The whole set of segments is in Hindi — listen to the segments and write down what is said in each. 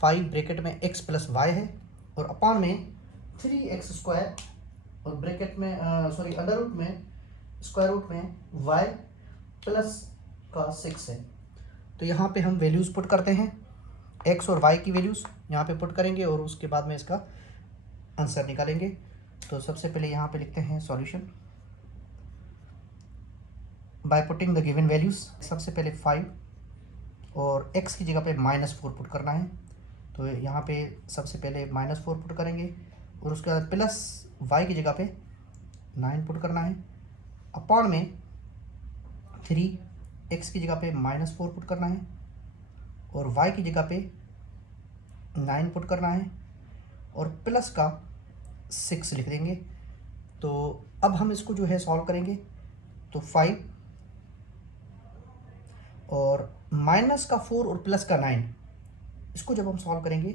5 ब्रैकेट में x प्लस वाई है और अपॉन में 3x² और ब्रैकेट में सॉरी अंडर रूट में स्क्वायर रूट में y प्लस का 6 है। तो यहाँ पे हम वैल्यूज़ पुट करते हैं, x और y की वैल्यूज़ यहाँ पे पुट करेंगे और उसके बाद में इसका आंसर निकालेंगे। तो सबसे पहले यहाँ पे लिखते हैं solution bye putting the given values. सबसे पहले 5 और x की जगह पे -4 पुट करना है। तो यहाँ पे सबसे पहले -4 पुट करेंगे और उसके बाद प्लस y की जगह पे 9 पुट करना है, अपॉन में 3x की जगह पे -4 पुट करना है और y की जगह पे 9 पुट करना है और प्लस का 6 लिख देंगे। तो अब हम इसको जो है सॉल्व करेंगे। तो 5 और माइनस का 4 और प्लस का 9, इसको जब हम सॉल्व करेंगे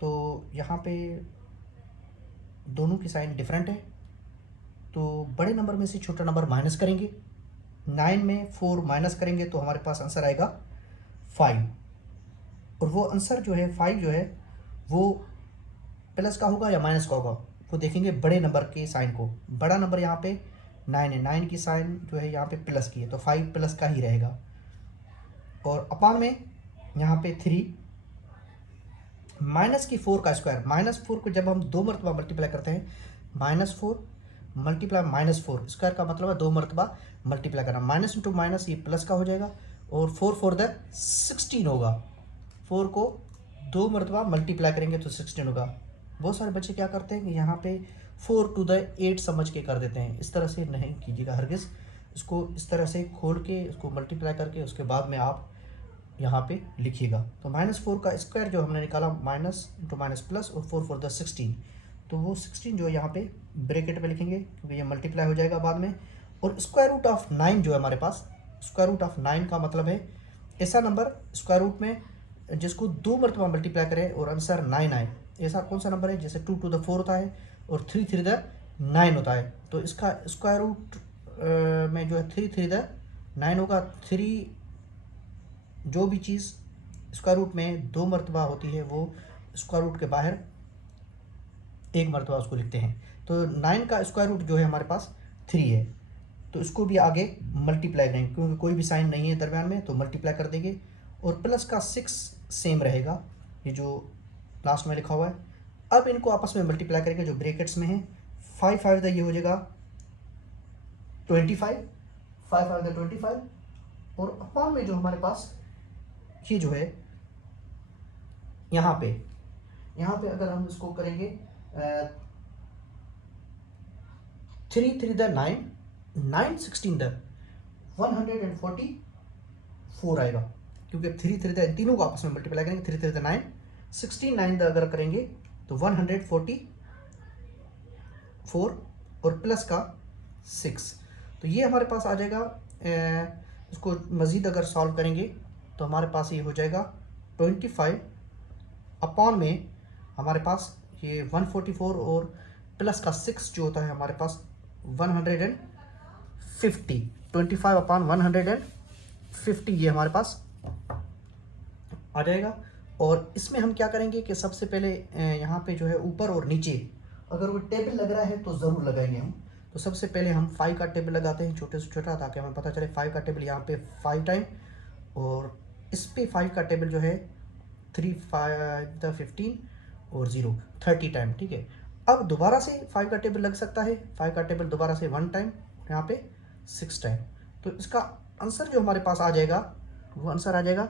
तो यहाँ पे दोनों की साइन डिफरेंट है। तो बड़े नंबर में से छोटा नंबर माइनस करेंगे, 9 में 4 माइनस करेंगे तो हमारे पास आंसर आएगा 5। और वो आंसर जो है 5 जो है वो प्लस का होगा या माइनस का होगा, वो देखेंगे बड़े नंबर के साइन को। बड़ा नंबर यहाँ पे 9 है, 9 की साइन जो है यहाँ पे प्लस की है तो 5 प्लस का ही रहेगा। और अपॉन में यहाँ पे 3 माइनस की 4 का स्क्वायर, -4 को जब हम 2 मरतबा मल्टीप्लाई करते हैं, -4 मल्टीप्लाई -4 स्क्वायर का मतलब है 2 मरतबा मल्टीप्लाई करना, माइनस इंटू माइनस ये प्लस का हो जाएगा और 4 4 द 16 होगा। 4 को 2 मरतबा मल्टीप्लाई करेंगे तो 16 होगा। बहुत सारे बच्चे क्या करते हैं कि यहाँ पे 4 टू द 8 समझ के कर देते हैं, इस तरह से नहीं कीजिएगा हरगिज़। इसको इस तरह से खोल के इसको मल्टीप्लाई करके उसके बाद में आप यहाँ पे लिखिएगा। तो -4 का स्क्वायर जो हमने निकाला, माइनस इंटू माइनस प्लस और 4 4 द 16, तो वो 16 जो है यहाँ पे ब्रैकेट में लिखेंगे क्योंकि ये मल्टीप्लाई हो जाएगा बाद में। और स्क्वायर रूट ऑफ 9 जो है हमारे पास, स्क्वायर रूट ऑफ 9 का मतलब है ऐसा नंबर स्क्वायर रूट में जिसको 2 मरतबा मल्टीप्लाई करें और आंसर 9 आए। ऐसा कौन सा नंबर है? जैसे 2 टू द 4 होता है और 3 3 द 9 होता है। तो इसका स्क्वायर रूट में जो है 3 3 द 9 होगा। 3 जो भी चीज़ स्क्वायर रूट में 2 मरतबा होती है वो स्क्वायर रूट के बाहर 1 मरतबा उसको लिखते हैं। तो 9 का स्क्वायर रूट जो है हमारे पास 3 है, तो इसको भी आगे मल्टीप्लाई करेंगे क्योंकि कोई भी साइन नहीं है दरम्यान में, तो मल्टीप्लाई कर देंगे। और प्लस का 6 सेम रहेगा, ये जो लास्ट में लिखा हुआ है। अब इनको आपस में मल्टीप्लाई करेंगे जो ब्रैकेट्स में है। 5 5 ये हो जाएगा 25, 5 5 25 और अपॉन में जो हमारे पास ये जो है यहाँ पे अगर हम इसको करेंगे 3 3 द 9, 9 16 द 144 आएगा क्योंकि 3 3 द तीनों को आपस में मल्टीप्लाई करेंगे। 3 3 द 9, 16 9 द अगर करेंगे तो 144 और प्लस का 6, तो ये हमारे पास आ जाएगा। इसको मज़ीद अगर सॉल्व करेंगे तो हमारे पास ये हो जाएगा 25 अपॉन में हमारे पास ये 144 और प्लस का 6 जो होता है हमारे पास 150। 25 अपॉन 150 ये हमारे पास आ जाएगा। और इसमें हम क्या करेंगे कि सबसे पहले यहाँ पे जो है ऊपर और नीचे अगर वो टेबल लग रहा है तो ज़रूर लगाएंगे हम। तो सबसे पहले हम 5 का टेबल लगाते हैं, छोटे से छोटा, ताकि हमें पता चले 5 का टेबल यहाँ पे 5 टाइम और इस पे 5 का टेबल जो है 3 5 द 15 और 0 30 टाइम। ठीक है, अब दोबारा से 5 का टेबल लग सकता है, 5 का टेबल दोबारा से 1 टाइम, यहाँ पे 6 टाइम। तो इसका आंसर जो हमारे पास आ जाएगा वो आंसर आ जाएगा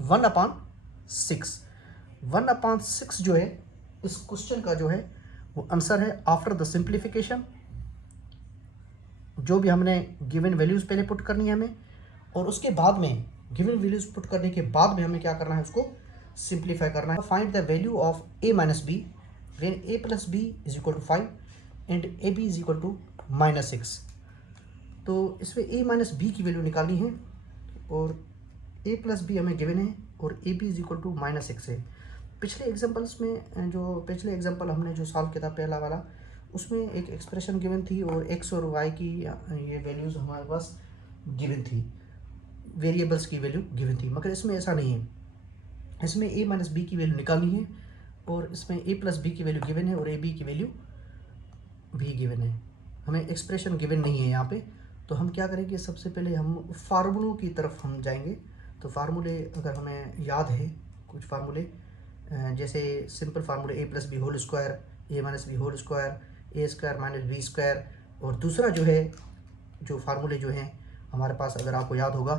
1/6। 1/6 जो है इस क्वेश्चन का जो है वो आंसर है आफ्टर द सिंप्लीफिकेशन। जो भी हमने गिवन वैल्यूज़ पहले पुट करनी है हमें, और उसके बाद में गिवन वैल्यूज़ पुट करने के बाद में हमें क्या करना है, उसको सिंप्लीफाई करना है। Find the value of a minus B when a plus B is equal to 5 and A B is equal to -6। तो इसमें a माइनस बी की वैल्यू निकालनी है और a प्लस बी हमें गिवन है और A B is equal to -6 है। पिछले एग्जाम्पल्स में जो पिछले एग्जाम्पल हमने जो सॉल्व किया था पहला वाला, उसमें एक एक्सप्रेशन गिवन थी और x और y की ये वैल्यूज़ हमारे पास गिवन थी, वेरिएबल्स की वैल्यू गिवन थी। मगर इसमें ऐसा नहीं है, इसमें a माइनस बी की वैल्यू निकालनी है और इसमें a प्लस बी की वैल्यू गिवन है और ab की वैल्यू भी गिवन है। हमें एक्सप्रेशन गिवन नहीं है यहाँ पे, तो हम क्या करेंगे, सबसे पहले हम फार्मूलों की तरफ हम जाएंगे। तो फार्मूले अगर हमें याद है कुछ फार्मूले, जैसे सिंपल फार्मूले ए प्लस बी होल स्क्वायर, ए माइनस बी होल स्क्वायर, ए स्क्वायर माइनस बी स्क्वायर, और दूसरा जो है जो फार्मूले जो हैं हमारे पास, अगर आपको याद होगा,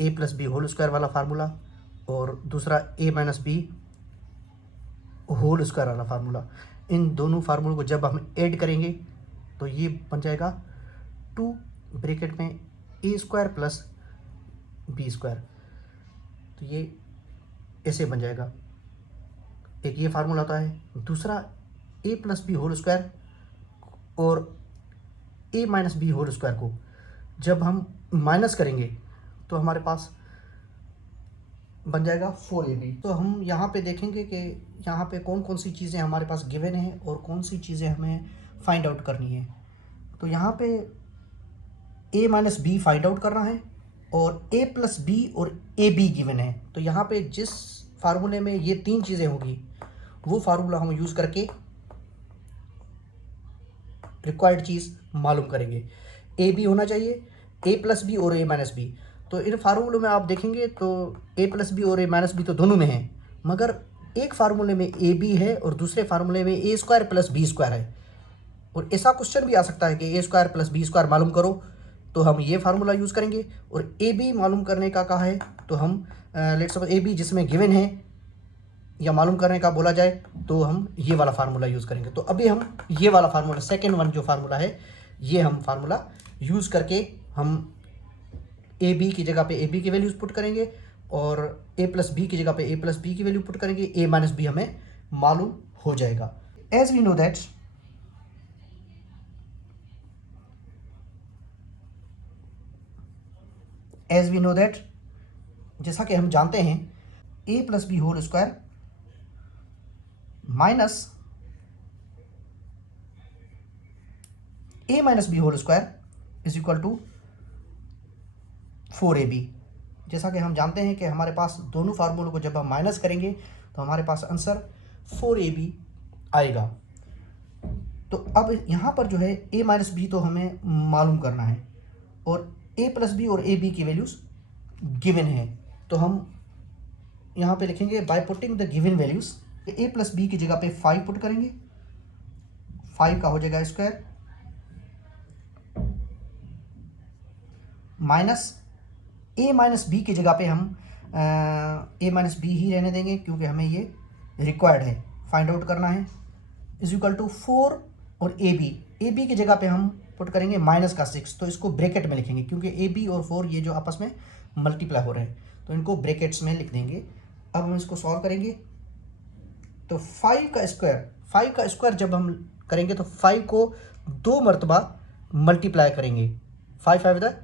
ए प्लस बी होल स्क्वायर वाला फार्मूला और दूसरा ए माइनस बी होल स्क्वायर वाला फार्मूला। इन दोनों फार्मूलों को जब हम ऐड करेंगे तो ये बन जाएगा 2 ब्रैकेट में ए स्क्वायर प्लस बी स्क्वायर। तो ये ऐसे बन जाएगा, एक ये फार्मूला होता है। दूसरा ए प्लस बी होल स्क्वायर और ए माइनस बी होल स्क्वायर को जब हम माइनस करेंगे तो हमारे पास बन जाएगा 4ab। तो हम यहाँ पे देखेंगे कि यहाँ पे कौन कौन सी चीज़ें हमारे पास गिवन हैं और कौन सी चीज़ें हमें फाइंड आउट करनी है। तो यहाँ पे a minus B find out करना है और a प्लस बी और ab गिवन है। तो यहाँ पे जिस फार्मूले में ये 3 चीज़ें होगी वो फार्मूला हम यूज़ करके रिक्वायर्ड चीज़ मालूम करेंगे। ए बी होना चाहिए, ए प्लस बी और ए माइनस बी। तो इन फार्मूलों में आप देखेंगे तो ए प्लस बी और ए माइनस बी तो दोनों में है, मगर एक फार्मूले में ए बी है और दूसरे फार्मूले में ए स्क्वायर प्लस बी स्क्वायर है। और ऐसा क्वेश्चन भी आ सकता है कि ए स्क्वायर प्लस बी स्क्वायर मालूम करो, तो हम ये फार्मूला यूज़ करेंगे। और ए बी मालूम करने का कहा है तो हम लेट्स सपोज ए बी जिसमें गिवन है या मालूम करने का बोला जाए तो हम ये वाला फार्मूला यूज़ करेंगे। तो अभी हम ये वाला फार्मूला, सेकेंड वन जो फार्मूला है, ये हम फार्मूला यूज़ करके हम ए बी की जगह पे ए बी की वैल्यूज पुट करेंगे और ए प्लस बी की जगह पे ए प्लस बी की वैल्यू पुट करेंगे। ए माइनस बी हमें मालूम हो जाएगा। एज वी नो दैट जैसा कि हम जानते हैं A plus B whole square minus A minus B whole square is equal to 4ab। जैसा कि हम जानते हैं कि हमारे पास दोनों फार्मूलों को जब हम माइनस करेंगे तो हमारे पास आंसर 4ab आएगा। तो अब यहाँ पर जो है a माइनस बी तो हमें मालूम करना है और a प्लस बी और ab की वैल्यूज़ गिवन है। तो हम यहाँ पे लिखेंगे by putting the given values, a plus B की जगह पे 5 पुट करेंगे, 5 का हो जाएगा square minus A minus B की जगह पे हम ए माइनस बी ही रहने देंगे क्योंकि हमें ये रिक्वायर्ड है, फाइंड आउट करना है, इज इक्वल टू 4 और ए बी की जगह पे हम पुट करेंगे माइनस का 6। तो इसको ब्रैकेट में लिखेंगे क्योंकि ए बी और 4 ये जो आपस में मल्टीप्लाई हो रहे हैं, तो इनको ब्रैकेट्स में लिख देंगे। अब हम इसको सॉल्व करेंगे तो 5 का स्क्वायर जब हम करेंगे तो 5 को 2 मरतबा मल्टीप्लाई करेंगे, 5 5 द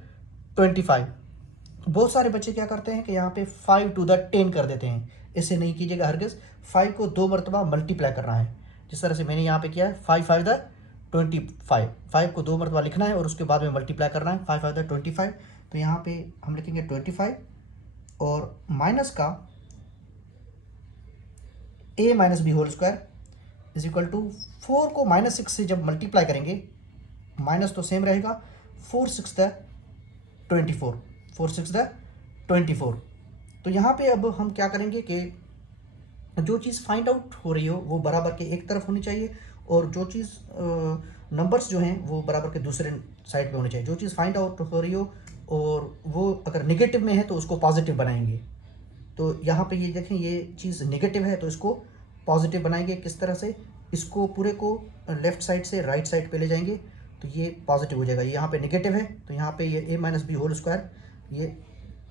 25। बहुत सारे बच्चे क्या करते हैं कि यहाँ पे 5 टू द 10 कर देते हैं, ऐसे नहीं कीजिएगा हरगिज़। 5 को 2 मरतबा मल्टीप्लाई करना है, जिस तरह से मैंने यहाँ पे किया है 5 5 द 25। 5 को 2 मरतबा लिखना है और उसके बाद में मल्टीप्लाई करना है, 5 5 द 25। तो यहाँ पे हम लिखेंगे 25 और माइनस का a minus B whole square is equal to 4 को माइनस 6 से जब मल्टीप्लाई करेंगे, माइनस तो सेम रहेगा, 4 6 द 24, 4 6 द 24। तो यहाँ पे अब हम क्या करेंगे कि जो चीज़ फाइंड आउट हो रही हो वो बराबर के एक तरफ होनी चाहिए और जो चीज़ नंबर्स जो हैं वो बराबर के दूसरे साइड पे होने चाहिए। जो चीज़ फाइंड आउट हो रही हो और वो अगर नेगेटिव में है तो उसको पॉजिटिव बनाएंगे। तो यहाँ पे ये देखें, ये चीज़ नेगेटिव है तो इसको पॉजिटिव बनाएंगे। किस तरह से, इसको पूरे को लेफ़्ट साइड से राइट साइड पे ले जाएंगे तो ये पॉजिटिव हो जाएगा। ये यहाँ पे नेगेटिव है तो यहाँ पे ये a minus B whole square ये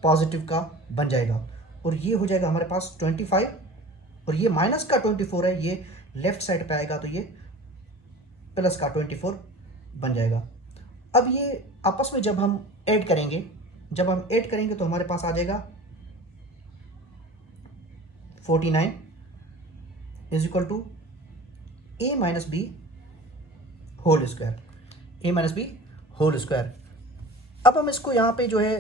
पॉजिटिव का बन जाएगा और ये हो जाएगा हमारे पास 25 और ये माइनस का 24 है, ये लेफ़्ट साइड पे आएगा तो ये प्लस का 24 बन जाएगा। अब ये आपस में जब हम ऐड करेंगे तो हमारे पास आ जाएगा 49 is equal to a minus B whole square. अब हम इसको यहाँ पे जो है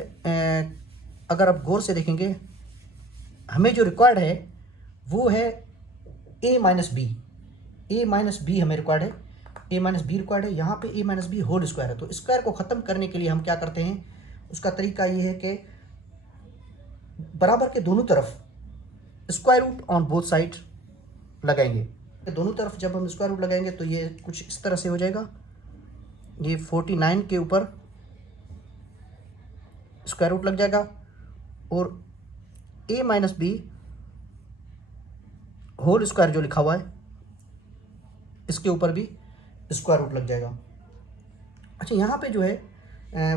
अगर आप गौर से देखेंगे हमें जो रिक्वायर्ड है वो है a minus B. a minus B हमें रिक्वायर्ड है, a माइनस बी रिक्वायर्ड है। यहाँ पे a minus B whole square है। तो स्क्वायर को ख़त्म करने के लिए हम क्या करते हैं, उसका तरीका ये है कि बराबर के दोनों तरफ square root on both side लगाएंगे। दोनों तरफ जब हम स्क्वायर रूट लगाएंगे तो ये कुछ इस तरह से हो जाएगा। ये 49 के ऊपर स्क्वायर रूट लग जाएगा और a minus B whole square जो लिखा हुआ है इसके ऊपर भी स्क्वायर रूट लग जाएगा। अच्छा, यहाँ पे जो है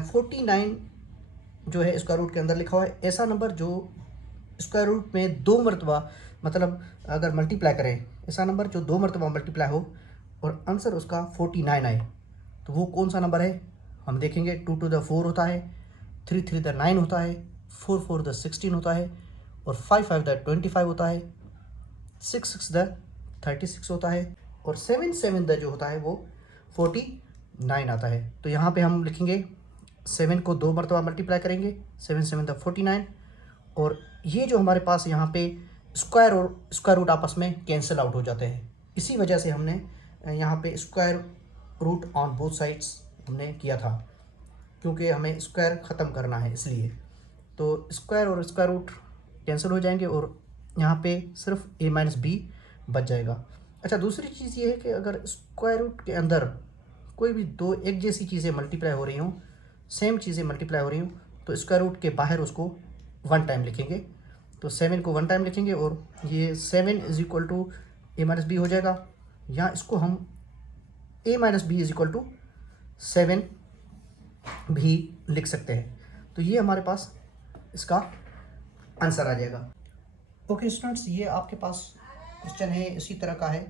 49 जो है स्क्वायर रूट के अंदर लिखा हुआ है। ऐसा नंबर जो स्क्वायर रूट में 2 मरतबा, मतलब अगर मल्टीप्लाई करें, ऐसा नंबर जो 2 मरतबा मल्टीप्लाई हो और आंसर उसका 49 आए, तो वो कौन सा नंबर है हम देखेंगे। 2 टू द 4 होता है, 3 3 द 9 होता है, 4 4 द 16 होता है और 5 5 द 25 होता है, 6 6 द 36 होता है और 7 7 द जो होता है वो 49 आता है। तो यहाँ पे हम लिखेंगे 7 को 2 मरतबा मल्टीप्लाई करेंगे, 7 7 द 49 और ये जो हमारे पास यहाँ पे स्क्वायर और स्क्वायर रूट आपस में कैंसिल आउट हो जाते हैं। इसी वजह से हमने यहाँ पे square root on both sides हमने किया था, क्योंकि हमें स्क्वायर ख़त्म करना है इसलिए। तो स्क्वायर और स्क्वायर रूट कैंसिल हो जाएंगे और यहाँ पे सिर्फ a माइनस बी बच जाएगा। अच्छा, दूसरी चीज़ ये है कि अगर स्क्वायर रूट के अंदर कोई भी दो एक जैसी चीज़ें मल्टीप्लाई हो रही हों, सेम चीज़ें मल्टीप्लाई हो रही हों, तो स्क्वायर रूट के बाहर उसको 1 टाइम लिखेंगे। तो 7 को 1 टाइम लिखेंगे और ये 7 is equal to a minus B हो जाएगा। या इसको हम a minus B is equal to 7 भी लिख सकते हैं। तो ये हमारे पास इसका आंसर आ जाएगा। ओके स्टूडेंट्स, ये आपके पास क्वेश्चन है इसी तरह का है,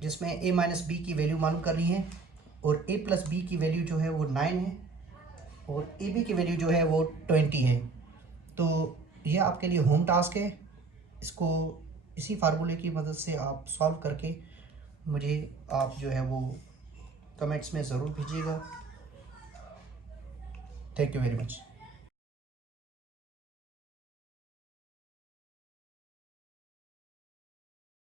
जिसमें a माइनस बी की वैल्यू मालूम करनी है और a प्लस बी की वैल्यू जो है वो 9 है और ए बी की वैल्यू जो है वो 20 है। तो यह आपके लिए होम टास्क है। इसको इसी फार्मूले की मदद से आप सॉल्व करके मुझे आप जो है वो कमेंट्स में ज़रूर भेजिएगा। Thank you very much.